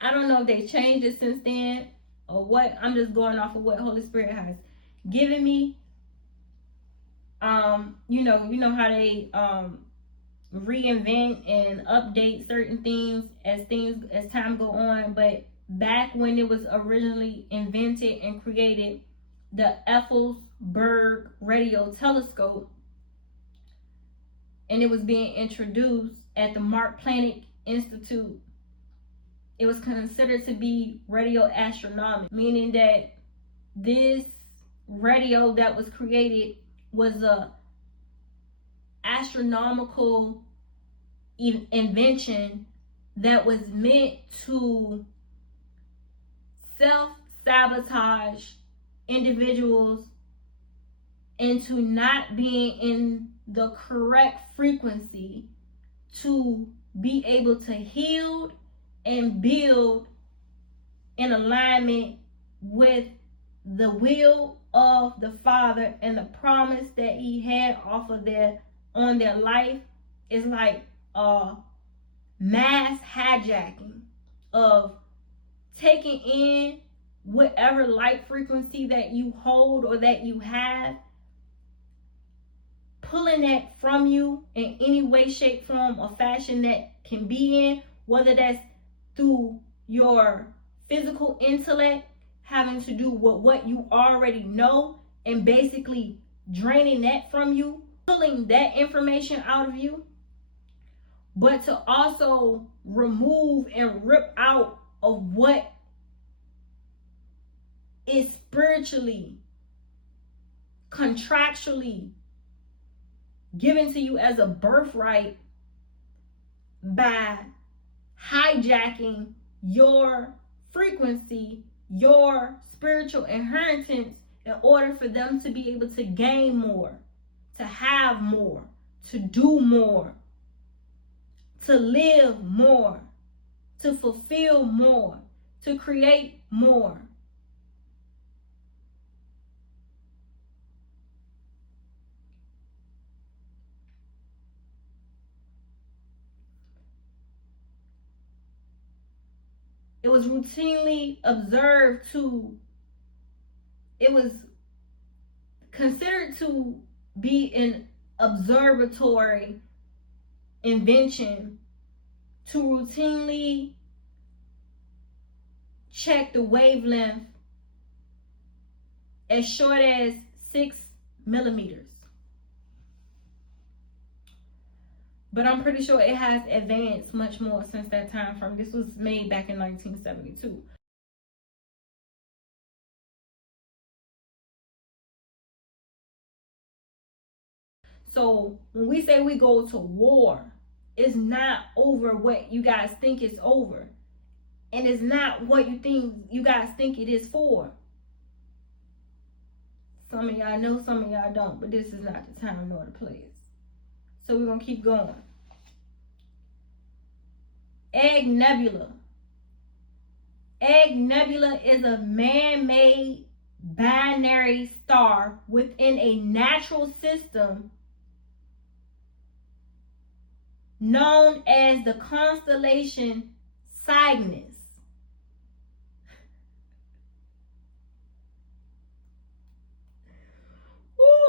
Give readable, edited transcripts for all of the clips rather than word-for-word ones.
I don't know if they changed it since then or what. I'm just going off of what Holy Spirit has given me. You know how they reinvent and update certain things as time go on. But back when it was originally invented and created, the Effelsberg radio telescope, and it was being introduced at the Mark Planck Institute, it was considered to be radio astronomical, meaning that this radio that was created was a astronomical invention that was meant to self-sabotage individuals into not being in the correct frequency to be able to heal and build in alignment with the will of the Father and the promise that He had on their life. Is like a mass hijacking of taking in whatever light frequency that you hold or that you have, pulling that from you in any way, shape, form, or fashion that can be in, whether that's through your physical intellect, having to do with what you already know, and basically draining that from you, pulling that information out of you, but to also remove and rip out of what is spiritually, contractually given to you as a birthright by hijacking your frequency, your spiritual inheritance, in order for them to be able to gain more, to have more, to do more, to live more, to fulfill more, to create more. It was routinely observed it was considered to be an observatory invention to routinely check the wavelength as short as 6 millimeters. But I'm pretty sure it has advanced much more since that time frame. This was made back in 1972. So when we say we go to war, it's not over what you guys think it's over. And it's not what you guys think it is for. Some of y'all know, some of y'all don't, but this is not the time nor the place. So we're going to keep going. Egg Nebula. Egg Nebula is a man-made binary star within a natural system known as the constellation Cygnus.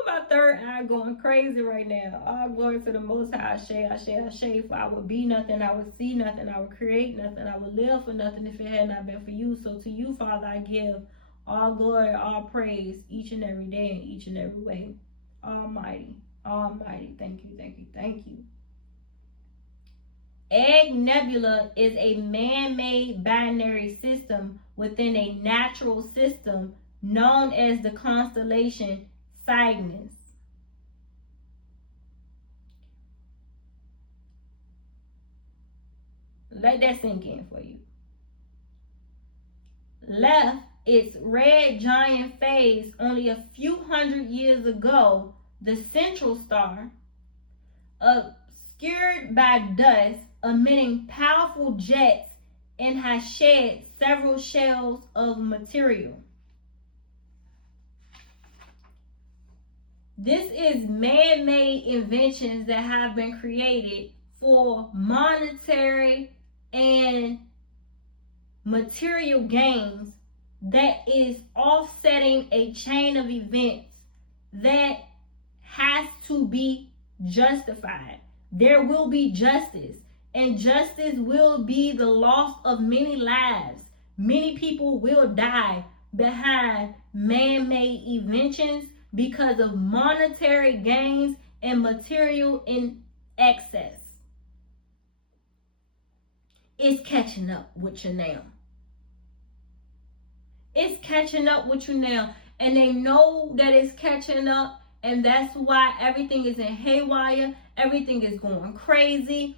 My third eye going crazy right now. All glory to the Most High. Ashe. For I would be nothing, I would see nothing, I would create nothing, I would live for nothing if it had not been for you. So to you, Father, I give all glory, all praise, each and every day, in each and every way. Almighty, thank you. Egg Nebula is a man-made binary system within a natural system known as the constellation Cygnus. Let that sink in for you. Left its red giant phase only a few hundred years ago, the central star, obscured by dust, emitting powerful jets, and has shed several shells of material. This is man-made inventions that have been created for monetary and material gains that is offsetting a chain of events that has to be justified. There will be justice, and justice will be the loss of many lives. Many people will die behind man-made inventions because of monetary gains and material in excess. It's catching up with you now. It's catching up with you now. And they know that it's catching up. And that's why everything is in haywire. Everything is going crazy.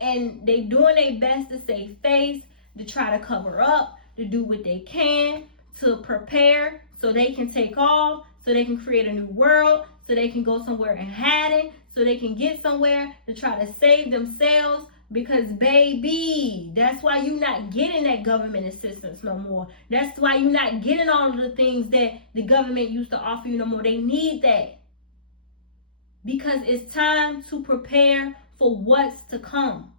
And they doing their best to save face, to try to cover up, to do what they can, to prepare so they can take off, so they can create a new world, so they can go somewhere and hide it, so they can get somewhere to try to save themselves. Because, baby, that's why you're not getting that government assistance no more. That's why you're not getting all of the things that the government used to offer you no more. They need that. Because it's time to prepare for what's to come.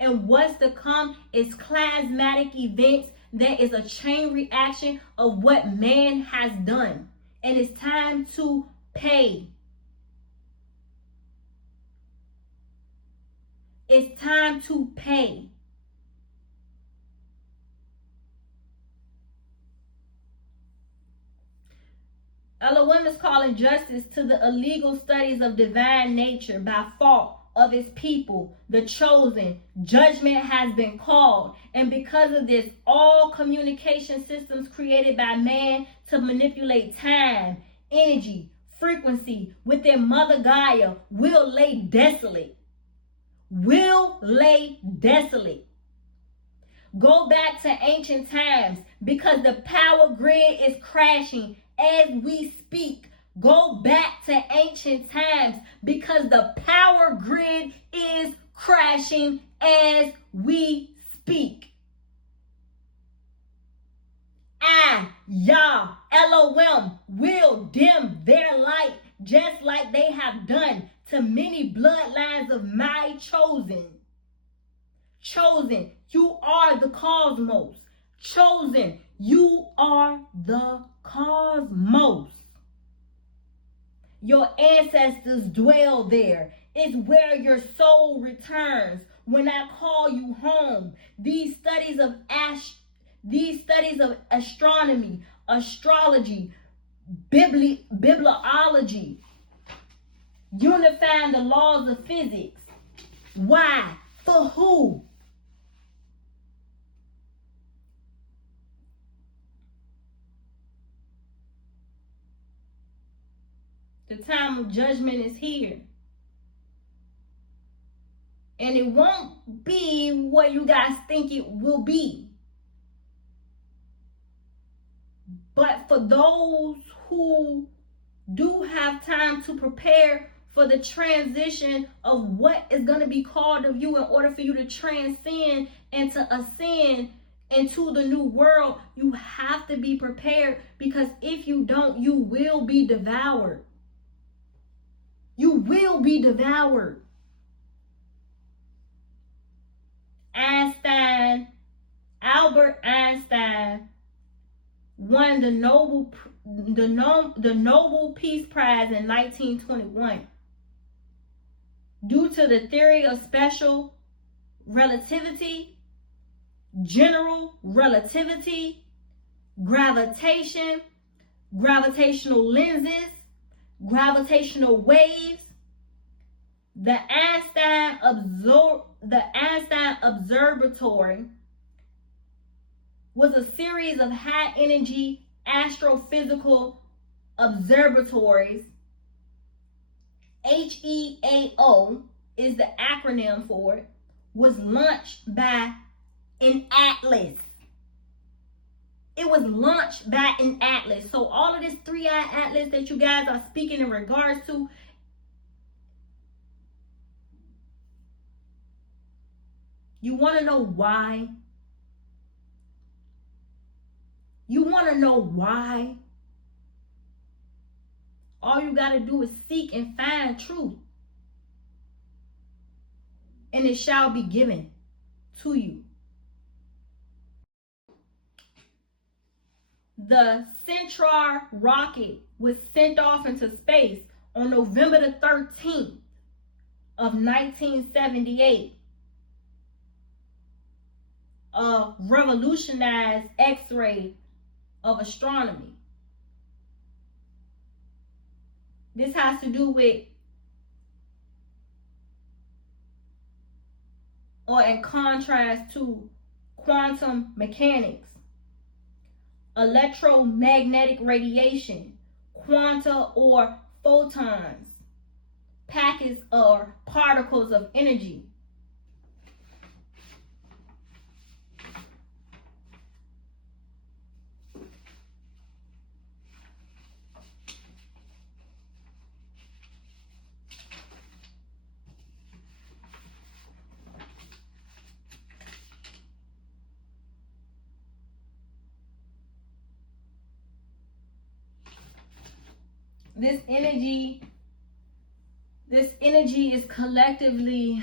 And what's to come is plasmatic events that is a chain reaction of what man has done. And it's time to pay. It's time to pay. Elohim is calling justice to the illegal studies of divine nature by fault of his people, the chosen. Judgment has been called. And because of this, all communication systems created by man to manipulate time, energy, frequency within Mother Gaia will lay desolate. Will lay desolate. Go back to ancient times because the power grid is crashing as we speak. Go back to ancient times because the power grid is crashing as we speak. I, Yah, Elohim, will dim their light just like they have done to many bloodlines of my chosen. Chosen, you are the cosmos. Chosen, you are the cosmos. Your ancestors dwell there. It's where your soul returns when I call you home. These studies of astronomy, astrology, bibliology, unifying the laws of physics. Why? For who? The time of judgment is here. And it won't be what you guys think it will be. But for those who do have time to prepare for the transition of what is going to be called of you in order for you to transcend and to ascend into the new world, you have to be prepared, because if you don't, you will be devoured. You will be devoured. Albert Einstein won the Nobel Peace Prize in 1921 due to the theory of special relativity, general relativity, gravitation, gravitational lenses, gravitational waves. The Einstein Observatory was a series of high energy astrophysical observatories. HEAO is the acronym for it. Was launched by an atlas. It was launched by an atlas. So all of this three-eye atlas that you guys are speaking in regards to, you want to know why? You want to know why? All you got to do is seek and find truth. And it shall be given to you. the Restorā'āh rocket was sent off into space on November the 13th of 1978. A revolutionized X-ray of astronomy. This has to do with, or in contrast to, quantum mechanics, electromagnetic radiation, quanta or photons, packets or particles of energy. This energy is collectively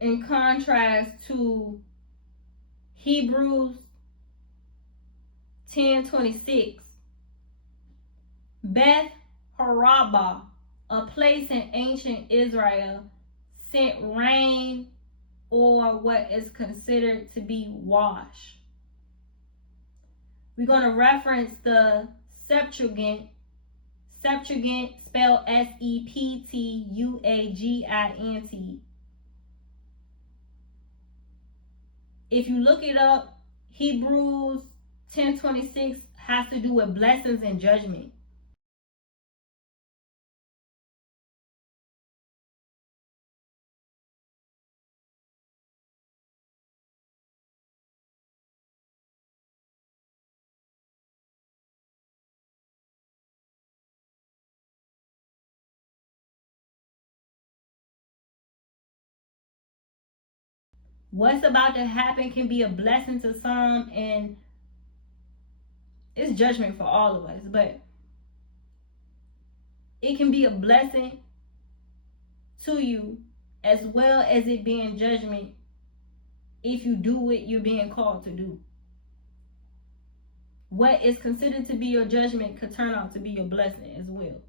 in contrast to Hebrews 10:26. Beth Harabah, a place in ancient Israel, sent rain, or what is considered to be wash. We're going to reference the Septuagint spelled Septuagint. If you look it up, Hebrews 10:26 has to do with blessings and judgment. What's about to happen can be a blessing to some, and it's judgment for all of us, but it can be a blessing to you as well as it being judgment if you do what you're being called to do. What is considered to be your judgment could turn out to be your blessing as well,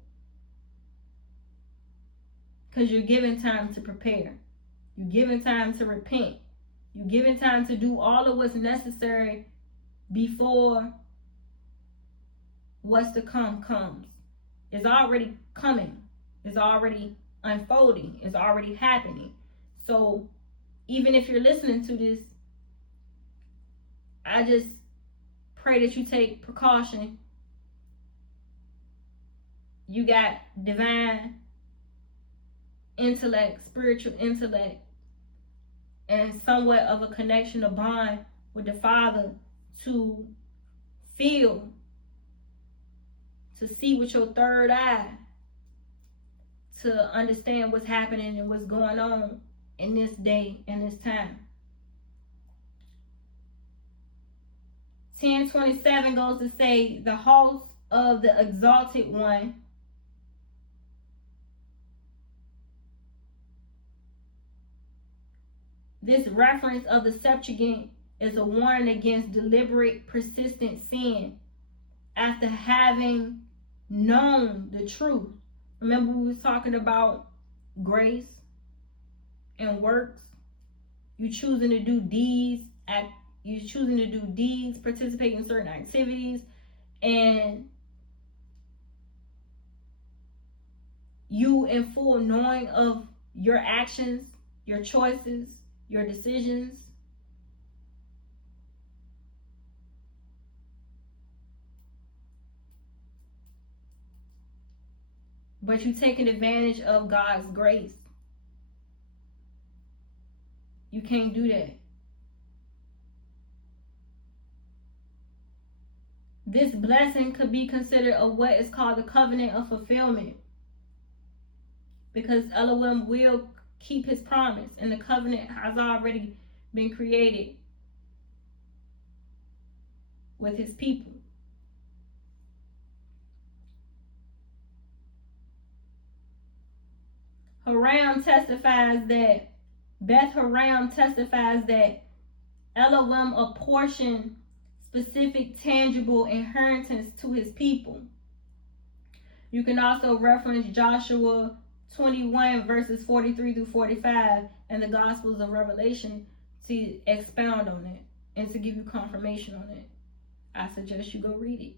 because you're given time to prepare, you're given time to repent, you're given time to do all of what's necessary before what's to come comes. It's already coming. It's already unfolding. It's already happening. So even if you're listening to this, I just pray that you take precaution. You got divine intellect, spiritual intellect, and somewhat of a connection, a bond with the Father to feel, to see with your third eye, to understand what's happening and what's going on in this day and this time. 10:27 goes to say, the host of the exalted one This reference of the Septuagint is a warning against deliberate, persistent sin after having known the truth. Remember, we was talking about grace and works. You choosing to do deeds, participate in certain activities, and you in full knowing of your actions, your choices, your decisions. But you taking advantage of God's grace. You can't do that. This blessing could be considered of what is called the covenant of fulfillment, because Elohim will keep his promise, and the covenant has already been created with his people. Beth Haram testifies that Elohim apportioned specific tangible inheritance to his people. You can also reference Joshua 21 verses 43 through 45 and the Gospels of Revelation to expound on it and to give you confirmation on it. I suggest you go read it.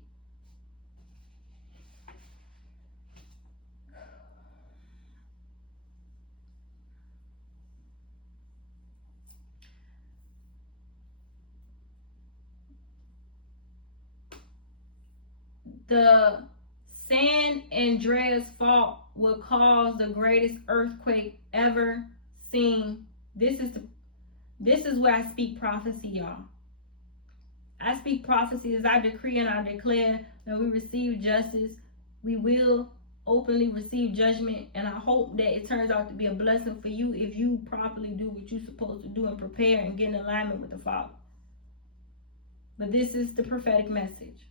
The San Andreas fault will cause the greatest earthquake ever seen. This is where I speak prophecy, y'all. I speak prophecy as I decree and I declare that we receive justice. We will openly receive judgment, and I hope that it turns out to be a blessing for you if you properly do what you're supposed to do and prepare and get in alignment with the Father. But this is the prophetic message.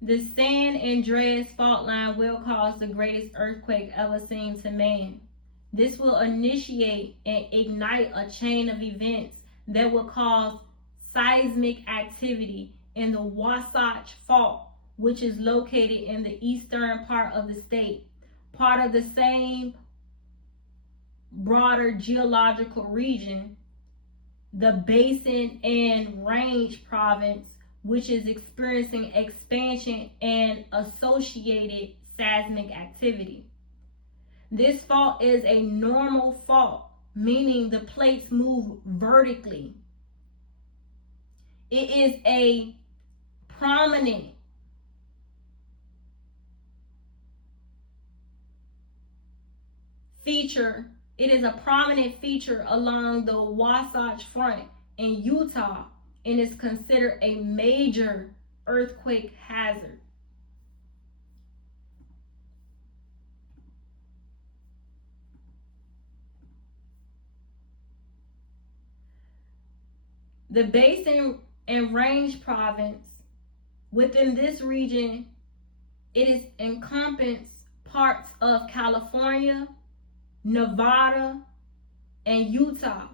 The San Andreas fault line will cause the greatest earthquake ever seen to man. This will initiate and ignite a chain of events that will cause seismic activity in the Wasatch Fault, which is located in the eastern part of the state, part of the same broader geological region, the Basin and Range Province, which is experiencing expansion and associated seismic activity. This fault is a normal fault, meaning the plates move vertically. It is a prominent feature. It is a prominent feature along the Wasatch Front in Utah and is considered a major earthquake hazard. The Basin and Range Province, within this region, it is encompassed parts of California, Nevada, and Utah.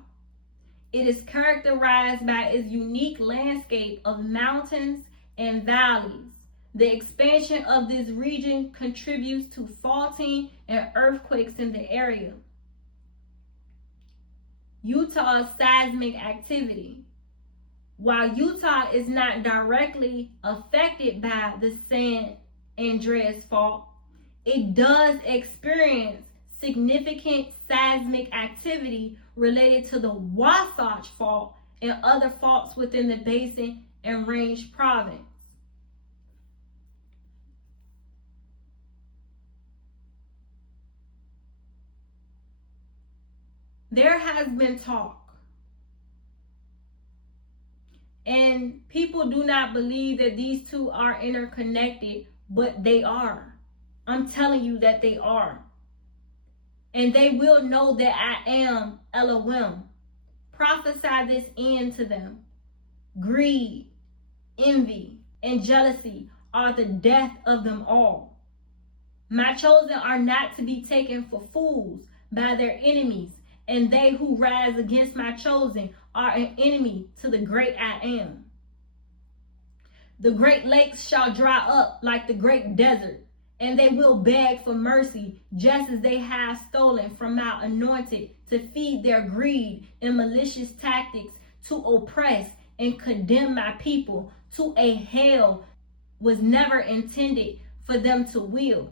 It is characterized by its unique landscape of mountains and valleys. The expansion of this region contributes to faulting and earthquakes in the area. Utah's seismic activity. While Utah is not directly affected by the San Andreas fault, it does experience significant seismic activity related to the Wasatch Fault and other faults within the Basin and Range Province. There has been talk, and people do not believe that these two are interconnected, but they are. I'm telling you that they are. And they will know that I am Elohim. Prophesy this into them. Greed, envy, and jealousy are the death of them all. My chosen are not to be taken for fools by their enemies, and they who rise against my chosen are an enemy to the great I am. The great lakes shall dry up like the great desert, and they will beg for mercy, just as they have stolen from my anointed to feed their greed and malicious tactics to oppress and condemn my people to a hell was never intended for them to will.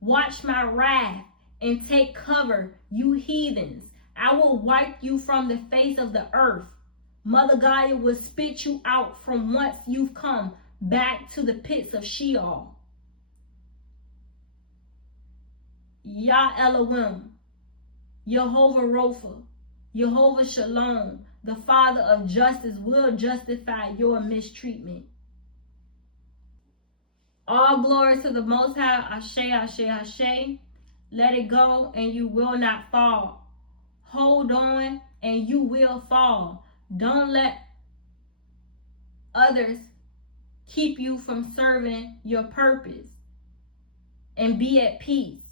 Watch my wrath and take cover, you heathens. I will wipe you from the face of the earth. Mother Gaia will spit you out from whence you've come, back to the pits of Sheol. Yah Elohim, Jehovah Rapha, Jehovah Shalom, the Father of justice, will justify your mistreatment. All glory to the Most High. Ashe, Ashe, Ashe. Let it go and you will not fall. Hold on and you will fall. Don't let others keep you from serving your purpose, and be at peace.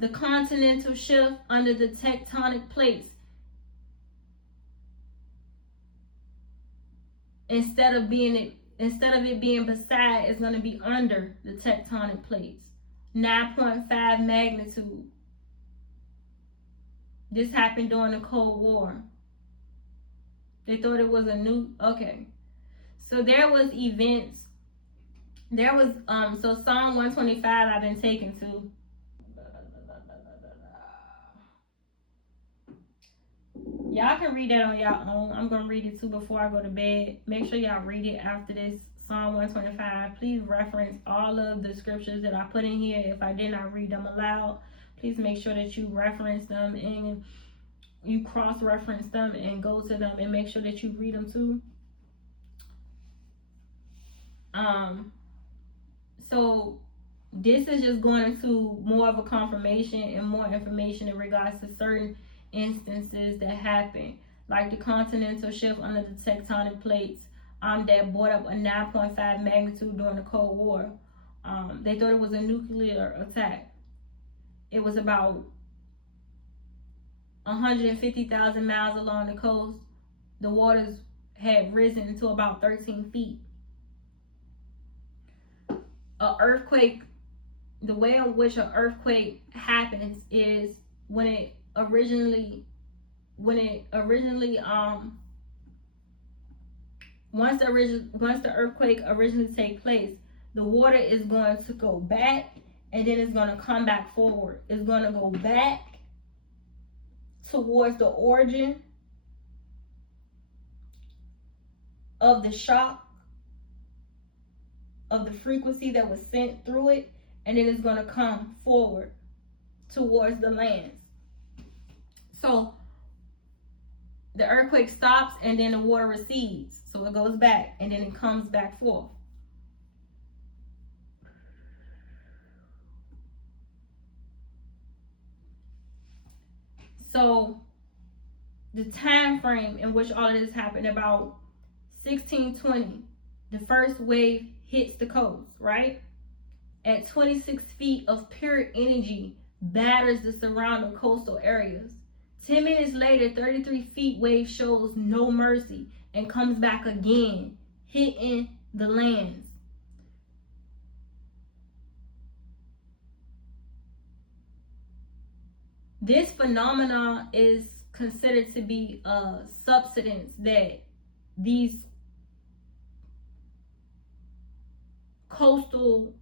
the continental shift under the tectonic plates, instead of it being beside, it's going to be under the tectonic plates. 9.5 magnitude. This happened during the Cold War. They thought it was a new, okay. So there was events. There was, so Psalm 125 I've been taken to. Y'all can read that on y'all own. I'm going to read it too before I go to bed. Make sure y'all read it after this. Psalm 125. Please reference all of the scriptures that I put in here. If I did not read them aloud, please make sure that you reference them and you cross-reference them and go to them and make sure that you read them too. So this is just going into more of a confirmation and more information in regards to certain instances that happen, like the continental shift under the tectonic plates, that brought up a 9.5 magnitude during the Cold War. They thought it was a nuclear attack. It was about 150,000 miles along the coast. The waters had risen to about 13 feet. An earthquake, the way in which an earthquake happens is once the earthquake originally takes place, the water is going to go back and then it's going to come back forward. It's going to go back towards the origin of the shock of the frequency that was sent through it, and then it's going to come forward towards the lands. So the earthquake stops and then the water recedes. So it goes back and then it comes back forth. So the time frame in which all of this happened, about 1620, the first wave hits the coast, right? At 26 feet of pure energy, batters the surrounding coastal areas. 10 minutes later, 33 feet wave shows no mercy and comes back again, hitting the lands. This phenomenon is considered to be a subsidence that these coastal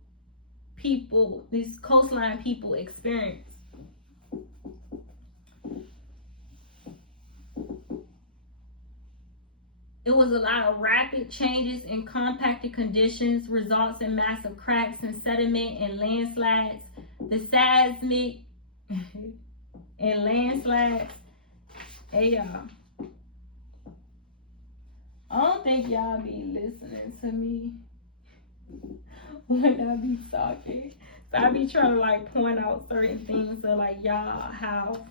people, these coastline people experience. It was a lot of rapid changes in compacted conditions, results in massive cracks and sediment and landslides. The seismic and landslides. Hey y'all, I don't think y'all be listening to me when I be talking. So I be trying to like point out certain things so like y'all have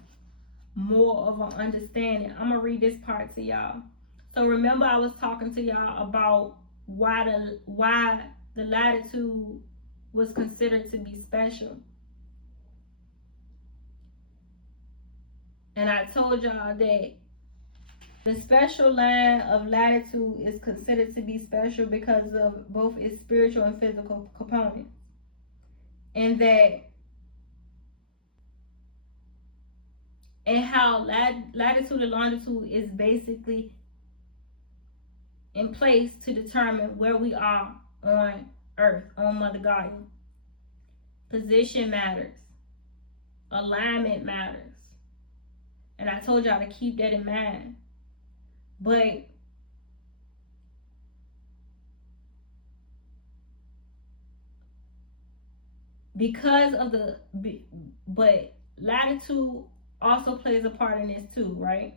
more of an understanding. I'm gonna read this part to y'all. So remember I was talking to y'all about why the latitude was considered to be special. And I told y'all that the special line of latitude is considered to be special because of both its spiritual and physical components. And how latitude and longitude is basically in place to determine where we are on Earth, on Mother Gaia. Position matters. Alignment matters. And I told y'all to keep that in mind. But but latitude also plays a part in this too, right?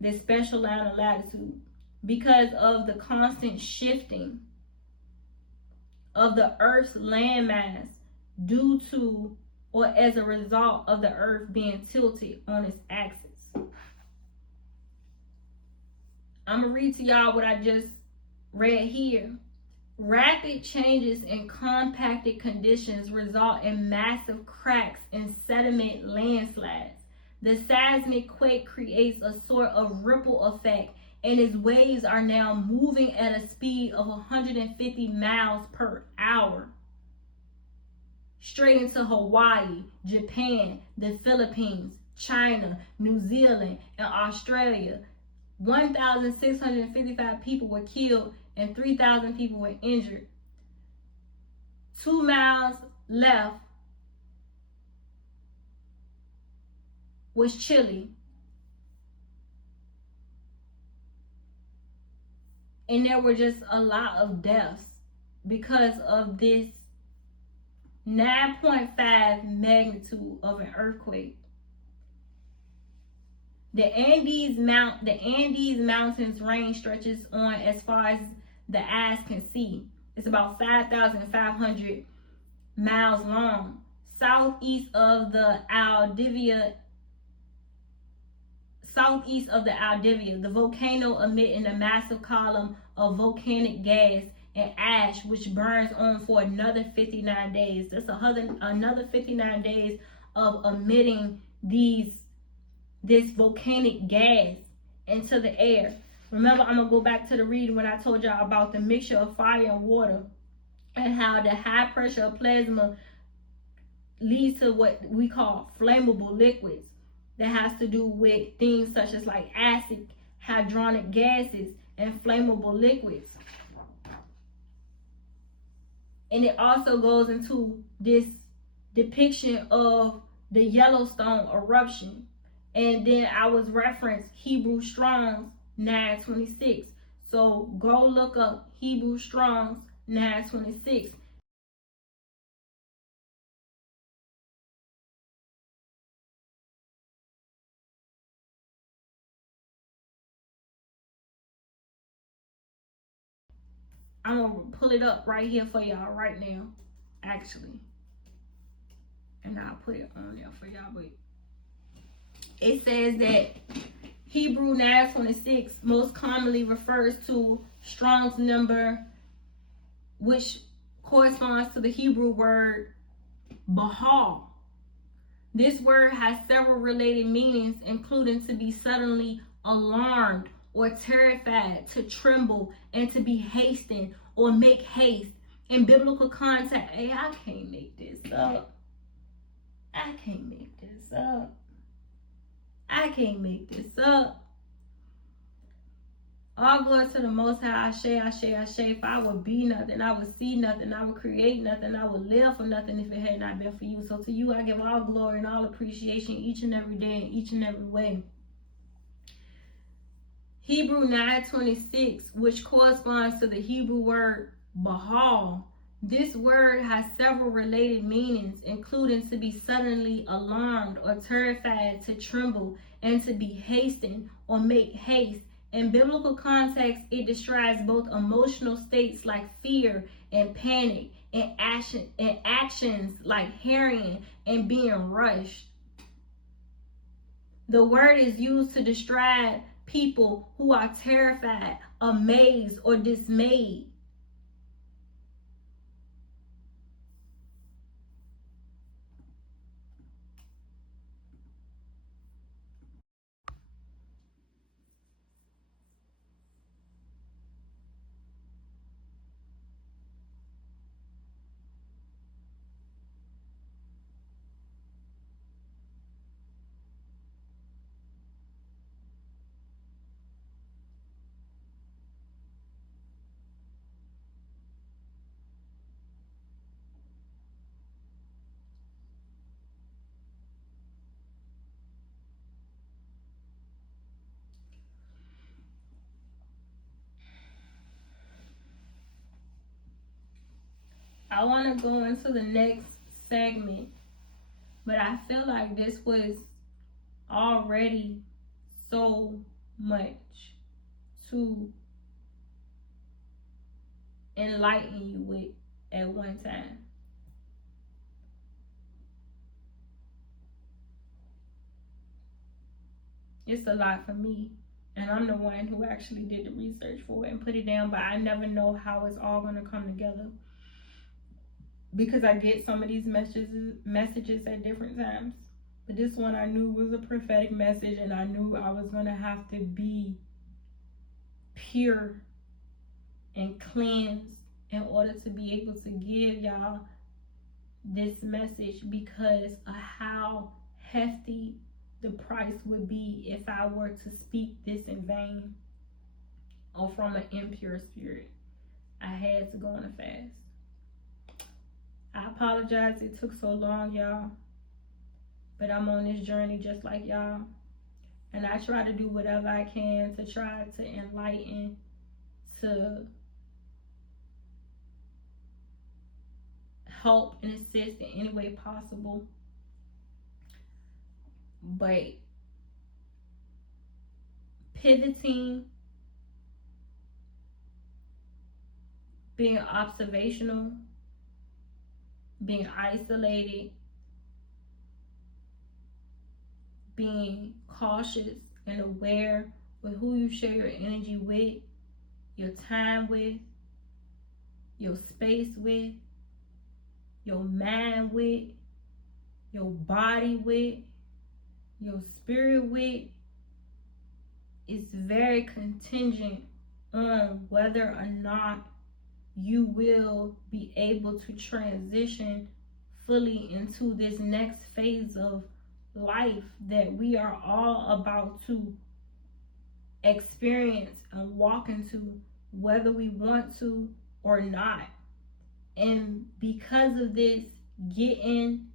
This special line of latitude. Because of the constant shifting of the Earth's landmass due to or as a result of the Earth being tilted on its axis. I'm going to read to y'all what I just read here. Rapid changes in compacted conditions result in massive cracks and sediment landslides. The seismic quake creates a sort of ripple effect, and its waves are now moving at a speed of 150 miles per hour straight into Hawaii, Japan, the Philippines, China, New Zealand, and Australia. 1,655 people were killed and 3,000 people were injured. 2 miles left was Chile. And there were just a lot of deaths because of this 9.5 magnitude of an earthquake. The Andes Mountains range stretches on as far as the eyes can see. It's about 5,500 miles long. Southeast of the Aldivia, the volcano emitting a massive column of volcanic gas and ash, which burns on for another 59 days. That's another 59 days of emitting this volcanic gas into the air. Remember, I'm going to go back to the reading when I told y'all about the mixture of fire and water and how the high pressure of plasma leads to what we call flammable liquids. That has to do with things such as like acid, hydronic gases, and flammable liquids. And it also goes into this depiction of the Yellowstone eruption. And then I was referenced Hebrew Strong's 926. So go look up Hebrew Strong's 926. I'm gonna pull it up right here for y'all right now, actually. And I'll put it on there for y'all, but it says that Hebrew 926 most commonly refers to Strong's number, which corresponds to the Hebrew word Bahal. This word has several related meanings, including to be suddenly alarmed or terrified, to tremble, and to be hastened or make haste. In biblical context, hey, I can't make this up. I can't make this up. All glory to the Most High. Ashe, Ashe, Ashe. If I would be nothing, I would see nothing, I would create nothing, I would live for nothing if it had not been for you. So to you, I give all glory and all appreciation each and every day in each and every way. Hebrew 926, which corresponds to the Hebrew word Bahal. This word has several related meanings, including to be suddenly alarmed or terrified, to tremble, and to be hastened or make haste. In biblical context, it describes both emotional states like fear and panic, and actions like hurrying and being rushed. The word is used to describe people who are terrified, amazed, or dismayed. I want to go into the next segment, but I feel like this was already so much to enlighten you with at one time. It's a lot for me, And I'm the one who actually did the research for it and put it down, but I never know how it's all going to come together, because I get some of these messages at different times. But this one I knew was a prophetic message, and I knew I was going to have to be pure and cleansed in order to be able to give y'all this message, because of how hefty the price would be if I were to speak this in vain or from an impure spirit. I had to go on a fast. I apologize it took so long, y'all, but I'm on this journey just like y'all, and I try to do whatever I can to try to enlighten, to help and assist in any way possible. But pivoting, being observational, being isolated, being cautious and aware with who you share your energy with, your time with, your space with, your mind with, your body with, your spirit with, is very contingent on whether or not you will be able to transition fully into this next phase of life that we are all about to experience and walk into, whether we want to or not. And because of this, getting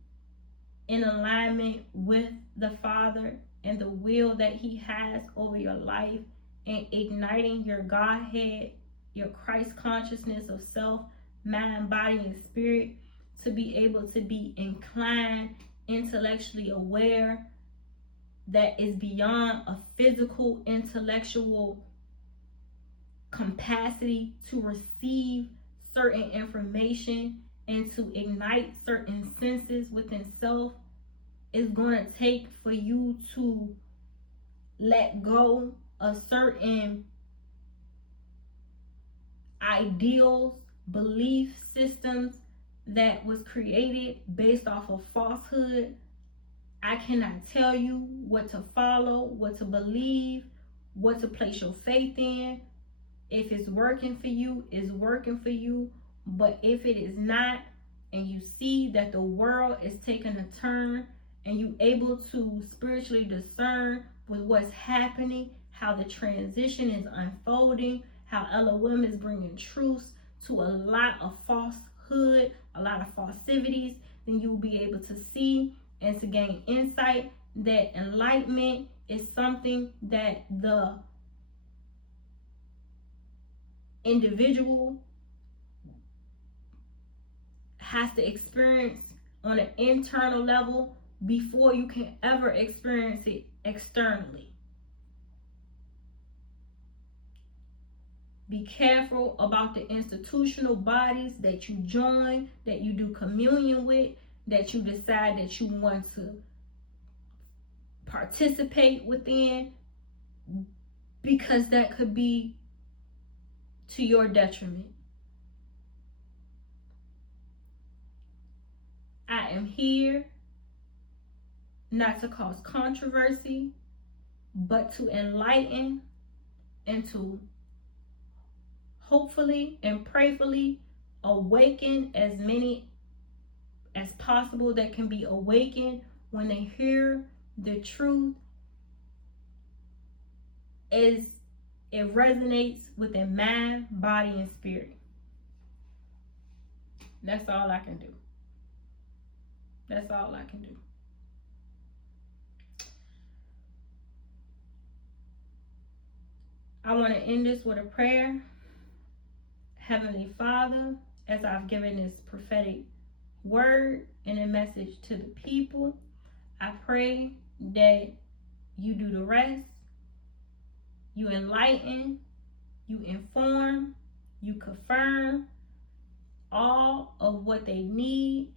in alignment with the Father and the will that He has over your life, and igniting your Godhead, your Christ consciousness of self, mind, body, and spirit, to be able to be inclined, intellectually aware, that is beyond a physical, intellectual capacity to receive certain information and to ignite certain senses within self, is going to take for you to let go of certain ideals, belief systems that was created based off of falsehood. I cannot tell you what to follow, what to believe, what to place your faith in. If it's working for you, it's working for you. But if it is not, and you see that the world is taking a turn, and you able to spiritually discern with what's happening, how the transition is unfolding, how Elohim is bringing truth to a lot of falsehood, a lot of falsities, then you'll be able to see and to gain insight that enlightenment is something that the individual has to experience on an internal level before you can ever experience it externally. Be careful about the institutional bodies that you join, that you do communion with, that you decide that you want to participate within, because that could be to your detriment. I am here not to cause controversy, but to enlighten and to hopefully and prayerfully awaken as many as possible that can be awakened when they hear the truth, as it resonates with their mind, body, and spirit. That's all I can do. That's all I can do. I want to end this with a prayer. Heavenly Father, as I've given this prophetic word and a message to the people, I pray that you do the rest. You enlighten, you inform, you confirm all of what they need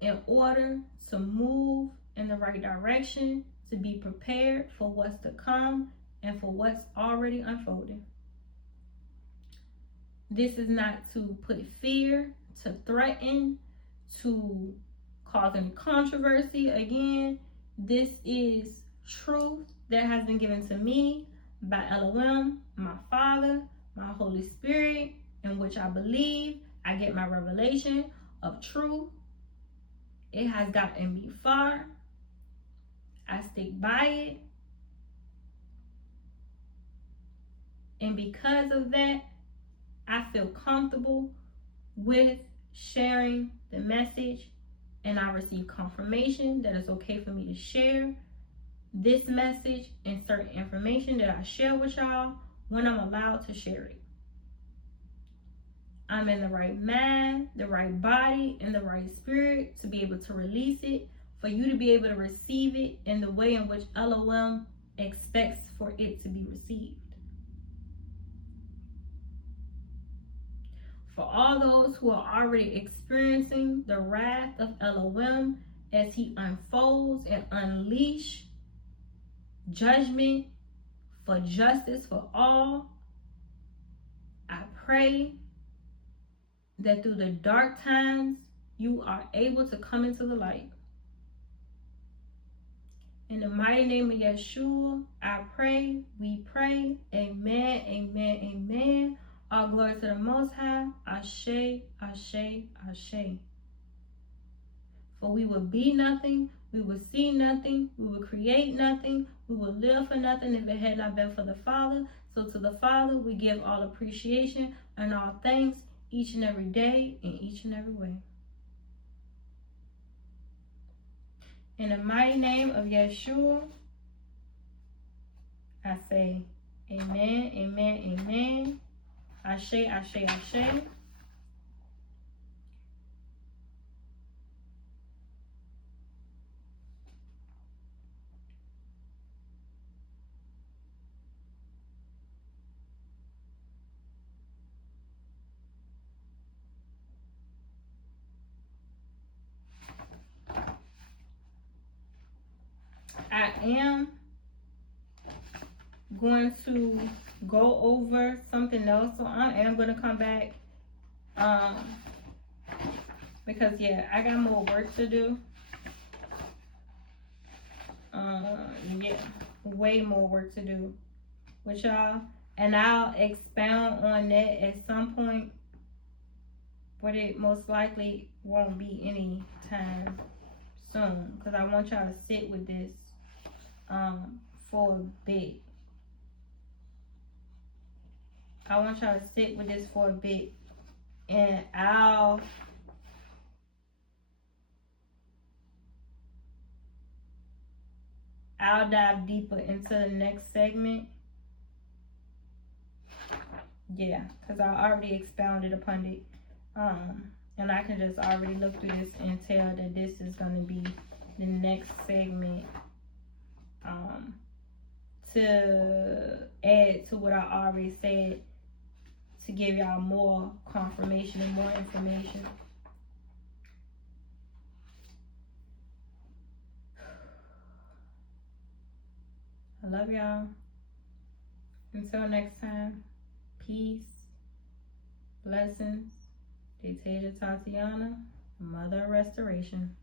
in order to move in the right direction, to be prepared for what's to come, and for what's already unfolding. This is not to put fear, to threaten, to cause any controversy. Again, this is truth that has been given to me by Elohim, my Father, my Holy Spirit, in which I believe. I get my revelation of truth. It has gotten me far. I stick by it. And because of that, I feel comfortable with sharing the message, and I receive confirmation that it's okay for me to share this message and certain information that I share with y'all when I'm allowed to share it. I'm in the right mind, the right body, and the right spirit to be able to release it, for you to be able to receive it in the way in which Elohim expects for it to be received. For all those who are already experiencing the wrath of Elohim as he unfolds and unleash judgment for justice for all, I pray that through the dark times, you are able to come into the light. In the mighty name of Yeshua, I pray, we pray, amen, amen, amen. All glory to the Most High, Ashe, Ashe, Ashe. For we will be nothing, we will see nothing, we will create nothing, we will live for nothing if it had not been for the Father. So to the Father, we give all appreciation and all thanks each and every day in each and every way. In the mighty name of Yeshua, I say amen, amen, amen. Ashe, Ashe, Ashe. I am going to go over something else, so I am going to come back because yeah, I got more work to do. Yeah, way more work to do with y'all, and I'll expound on that at some point, but it most likely won't be any time soon because I want y'all to sit with this for a bit. I want y'all to sit with this for a bit, and I'll dive deeper into the next segment. Yeah, because I already expounded upon it. And I can just already look through this and tell that this is going to be the next segment to add to what I already said, to give y'all more confirmation and more information. I love y'all. Until next time, peace, blessings. Deteja Tatiana, Mother of Restoration.